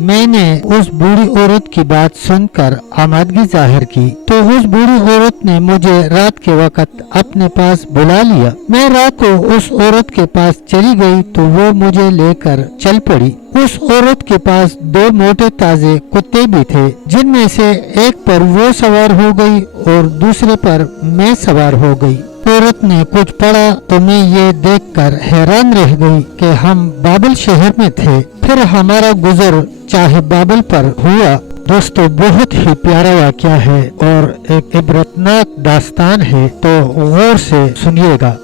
میں نے उस बूढ़ी औरत की बात सुनकर आमादगी जाहिर की तो उस बूढ़ी औरत ने मुझे रात के वक्त अपने पास बुला लिया। मैं रात को उस औरत के पास चली गई तो वो मुझे लेकर चल पड़ी। उस औरत के पास दो मोटे ताजे कुत्ते भी थे, जिनमें से एक पर वो सवार हो गई और दूसरे पर मैं सवार हो गई। औरत ने कुछ पढ़ा तो मैं ये देखकर हैरान रह गई कि हम बाबल शहर में थे। फिर हमारा गुजर चाहे बाबल पर हुआ। दोस्तों, बहुत ही प्यारा वाक़या है और एक इबरतनाक दास्तान है, तो गौर से सुनिएगा।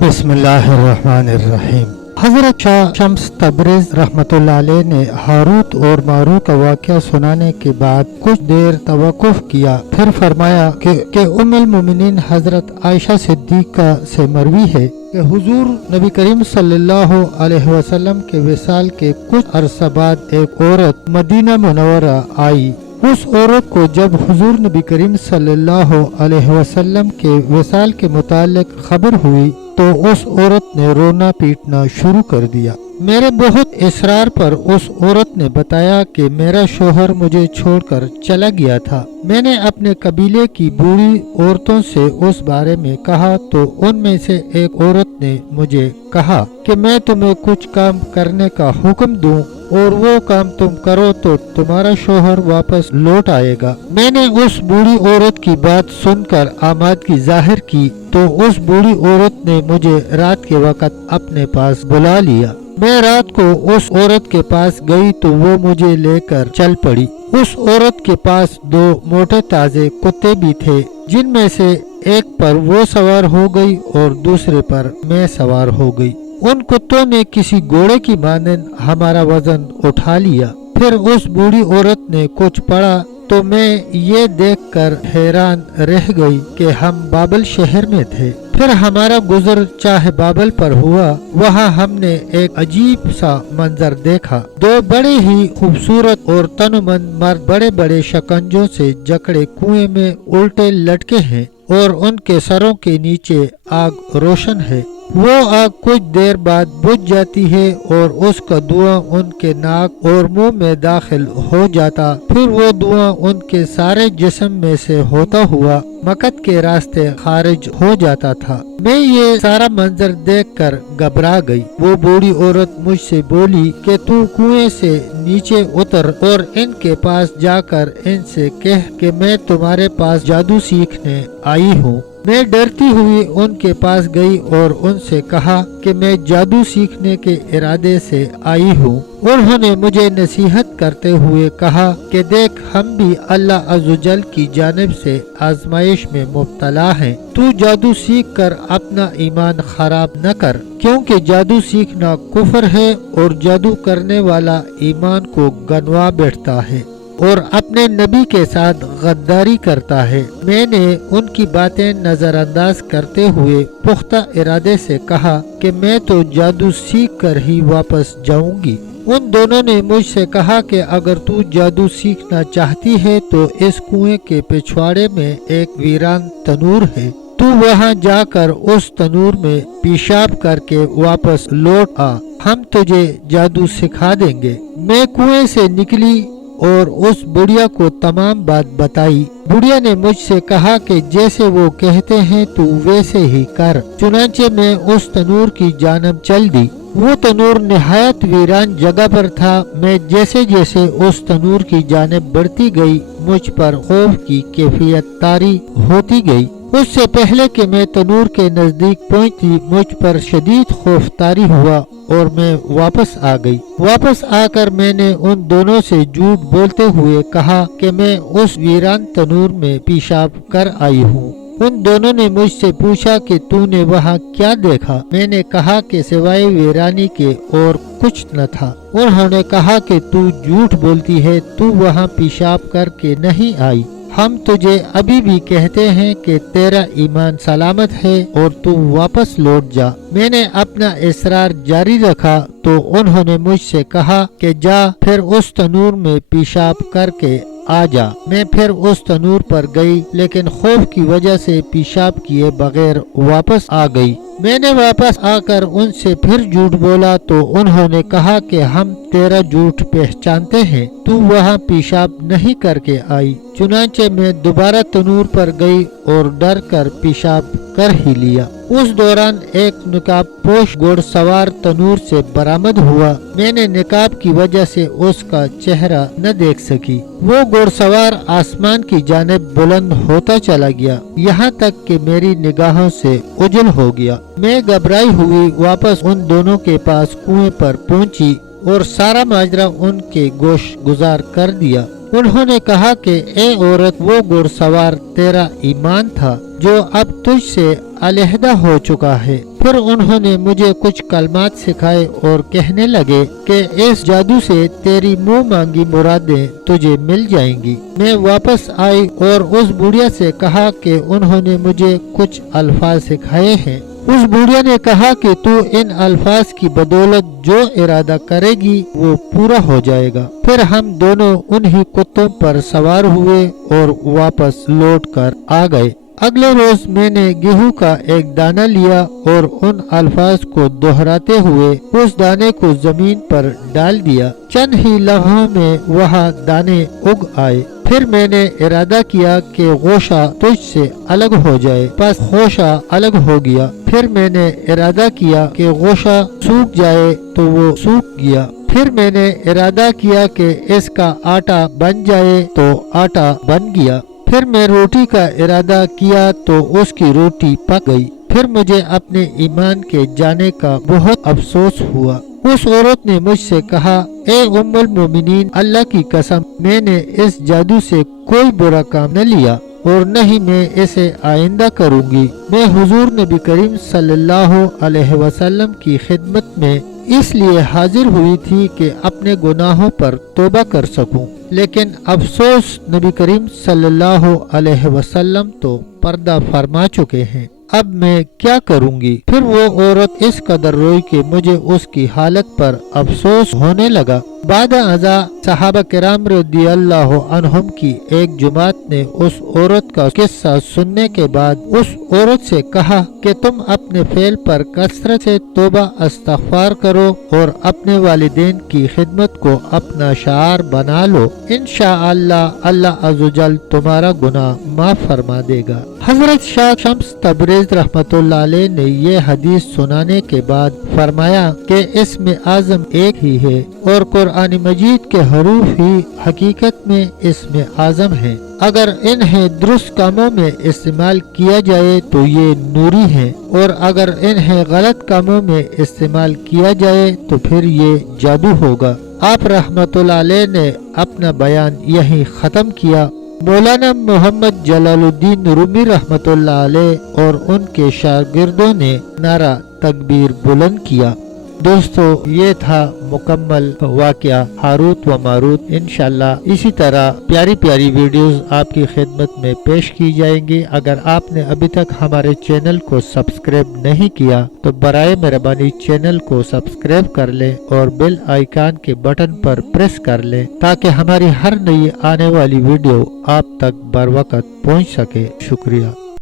बिस्मिल्लाहिर्रहमानिर्रहीम। हजरत शाह शम्स तबरेज रहमतुल्लाह अलैह ने हारूत और मारूत का वाक़या सुनाने के बाद कुछ देर तवक्कुफ किया, फिर फरमाया कि उम्मुल मोमिनीन हजरत आयशा सिद्दीक़ा से मरवी है कि हुजूर नबी करीम सल्लल्लाहु अलैहि वसल्लम के विसाल के कुछ अरसा बाद एक औरत मदीना मुनव्वरा आई। उस औरत को जब हुजूर नबी करीम सल्लल्लाहु अलैहि वसल्लम के विसाल के मुताल्लिक खबर हुई तो उस औरत ने रोना पीटना शुरू कर दिया। मेरे बहुत इसरार पर उस औरत ने बताया कि मेरा शोहर मुझे छोड़कर चला गया था। मैंने अपने कबीले की बूढ़ी औरतों से उस बारे में कहा तो उनमें से एक औरत ने मुझे कहा कि मैं तुम्हें कुछ काम करने का हुक्म दूं और वो काम तुम करो तो तुम्हारा शोहर वापस लौट आएगा। मैंने उस बूढ़ी औरत की बात सुनकर आमादगी जाहिर की तो उस बूढ़ी औरत ने मुझे रात के वक्त अपने पास बुला लिया। मैं रात को उस औरत के पास गई तो वो मुझे लेकर चल पड़ी। उस औरत के पास दो मोटे ताजे कुत्ते भी थे, जिनमें से एक पर वो सवार हो गई और दूसरे पर मैं सवार हो गई। उन कुत्तों ने किसी घोड़े की मानंद हमारा वजन उठा लिया। फिर उस बूढ़ी औरत ने कुछ पढ़ा तो मैं ये देखकर हैरान रह गई कि हम बाबल शहर में थे। फिर हमारा गुजर चाहे बाबल पर हुआ। वहाँ हमने एक अजीब सा मंजर देखा। दो बड़े ही खूबसूरत और तनुमंद मर्द बड़े बड़े शकंजों से जकड़े कुएं में उल्टे लटके हैं और उनके सरों के नीचे आग रोशन है। वो आग कुछ देर बाद बुझ जाती है और उसका धुआं उनके नाक और मुंह में दाखिल हो जाता। फिर वो धुआं उनके सारे जिस्म में से होता हुआ मकत के रास्ते खारिज हो जाता था। मैं ये सारा मंजर देखकर घबरा गई। वो बूढ़ी औरत मुझसे बोली कि तू कुएं से नीचे उतर और इनके पास जाकर इनसे कह कि मैं तुम्हारे पास जादू सीखने आई हूँ। मैं डरती हुई उनके पास गई और उनसे कहा कि मैं जादू सीखने के इरादे से आई हूँ। उन्होंने मुझे नसीहत करते हुए कहा कि देख, हम भी अल्लाह अज़्ज़वजल की जानिब से आजमाइश में मुब्तला हैं। तू जादू सीख कर अपना ईमान खराब न कर, क्योंकि जादू सीखना कुफ्र है और जादू करने वाला ईमान को गंवा बैठता है और अपने नबी के साथ गद्दारी करता है। मैंने उनकी बातें नजरअंदाज करते हुए पुख्ता इरादे से कहा कि मैं तो जादू सीख कर ही वापस जाऊंगी। उन दोनों ने मुझसे कहा कि अगर तू जादू सीखना चाहती है तो इस कुएं के पिछवाड़े में एक वीरान तनूर है, तू वहां जाकर उस तनूर में पेशाब करके वापस लौट आ, हम तुझे जादू सिखा देंगे। मैं कुएं से निकली और उस बुढ़िया को तमाम बात बताई। बुढ़िया ने मुझसे कहा कि जैसे वो कहते हैं तू वैसे ही कर। चुनांचे मैं उस तनूर की जानब चल दी। वो तनूर निहायत वीरान जगह पर था। मैं जैसे जैसे उस तनूर की जानब बढ़ती गई, मुझ पर खौफ की कैफियत तारी होती गई। उससे पहले कि मैं तनूर के नजदीक पहुंची, मुझ पर शदीद खौफ तारी हुआ और मैं वापस आ गई। वापस आकर मैंने उन दोनों से झूठ बोलते हुए कहा कि मैं उस वीरान तनूर में पेशाब कर आई हूँ। उन दोनों ने मुझसे पूछा कि तूने वहाँ क्या देखा। मैंने कहा कि सिवाय वीरानी के और कुछ न था। उन्होंने कहा कि तू झूठ बोलती है, तू वहाँ पेशाब करके नहीं आई। हम तुझे अभी भी कहते हैं कि तेरा ईमान सलामत है और तू वापस लौट जा। मैंने अपना इसरार जारी रखा तो उन्होंने मुझसे कहा कि जा फिर उस तनूर में पेशाब करके आ जा। मैं फिर उस तनूर पर गई, लेकिन खौफ की वजह से पेशाब किए बगैर वापस आ गई। मैंने वापस आकर उनसे फिर झूठ बोला तो उन्होंने कहा कि हम तेरा झूठ पहचानते हैं। तू वहाँ पेशाब नहीं करके आई। चुनांचे मैं दोबारा तनूर पर गई और डर कर पेशाब कर ही लिया। उस दौरान एक निकाब पोश घोड़सवार तनूर से बरामद हुआ। मैंने निकाब की वजह से उसका चेहरा न देख सकी। वो घोड़सवार आसमान की जानिब बुलंद होता चला गया, यहाँ तक कि मेरी निगाहों से ओझल हो गया। मैं घबराई हुई वापस उन दोनों के पास कुएं पर पहुंची और सारा माजरा उनके गोश गुजार कर दिया। उन्होंने कहा कि ए औरत, वो घुड़सवार तेरा ईमान था जो अब तुझसे अलहदा हो चुका है। फिर उन्होंने मुझे कुछ कलमात सिखाए और कहने लगे कि इस जादू से तेरी मुंह मांगी मुरादें तुझे मिल जाएंगी। मैं वापस आई और उस बुढ़िया से कहा कि उन्होंने मुझे कुछ अल्फाज सिखाए हैं। उस बुढ़िया ने कहा कि तू इन अल्फाज की बदौलत जो इरादा करेगी वो पूरा हो जाएगा। फिर हम दोनों उन्हीं कुत्तों पर सवार हुए और वापस लौट कर आ गए। अगले रोज मैंने गेहूं का एक दाना लिया और उन अल्फाज को दोहराते हुए उस दाने को जमीन पर डाल दिया। चंद ही लम्हों में वहाँ दाने उग आए। फिर मैंने इरादा किया कि गोशा तुझसे अलग हो जाए, बस गोशा अलग हो गया। फिर मैंने इरादा किया कि गोशा सूख जाए तो वो सूख गया। फिर मैंने इरादा किया कि इसका आटा बन जाए तो आटा बन गया। फिर मैं रोटी का इरादा किया तो उसकी रोटी पक गई। फिर मुझे अपने ईमान के जाने का बहुत अफसोस हुआ। उस औरत ने मुझसे कहा, ए उम्मुल मोमिनीन, अल्लाह की कसम, मैंने इस जादू से कोई बुरा काम न लिया और न ही मैं इसे आइंदा करूंगी। मैं हुजूर नबी करीम सल्लल्लाहु अलैहि वसल्लम की खिदमत में इसलिए हाजिर हुई थी कि अपने गुनाहों पर तौबा कर सकूं। लेकिन अफसोस, नबी करीम सल्लल्लाहु अलैहि वसल्लम तो पर्दा फरमा चुके हैं। अब मैं क्या करूंगी? फिर वो औरत इस कदर रोई कि मुझे उसकी हालत पर अफसोस होने लगा। बाद अज़ा सहाबा किराम रज़ियल्लाहु अन्हुम की एक जमात ने उस औरत का किस्सा सुनने के बाद उस औरत से कहा कि तुम अपने फेल पर कसरत से तौबा इस्तग़फ़ार करो और अपने वालिदैन की खिदमत को अपना शार बना लो। इंशाअल्लाह अल्लाह अज़्ज़वजल तुम्हारा गुनाह माफ फरमा देगा। हजरत शाह शम्स तबरेज़ रहमतुल्लाह अलैह ने ये हदीस सुनाने के बाद फरमाया कि इसमें आज़म एक ही है और कुरान मजीद के हरूफ ही हकीकत में इसमें आज़म है। अगर इन्हें दुरुस्त कामों में इस्तेमाल किया जाए तो ये नूरी हैं और अगर इन्हें गलत कामों में इस्तेमाल किया जाए तो फिर ये जादू होगा। आप रहमतुल्लाह अलैह ने अपना बयान यहीं ख़त्म किया। मौलाना मोहम्मद जलालुद्दीन रूमी रहमतुल्लाह अलैह और उनके शागिर्दों ने नारा तकबीर बुलंद किया। दोस्तों, ये था मुकम्मल वाक़या हारूत व मारूत। इंशाल्लाह इसी तरह प्यारी प्यारी वीडियोस आपकी खिदमत में पेश की जाएंगी। अगर आपने अभी तक हमारे चैनल को सब्सक्राइब नहीं किया तो बराए मेहरबानी चैनल को सब्सक्राइब कर लें और बेल आइकन के बटन पर प्रेस कर लें ताकि हमारी हर नई आने वाली वीडियो आप तक बर वक्त पहुँच सके। शुक्रिया।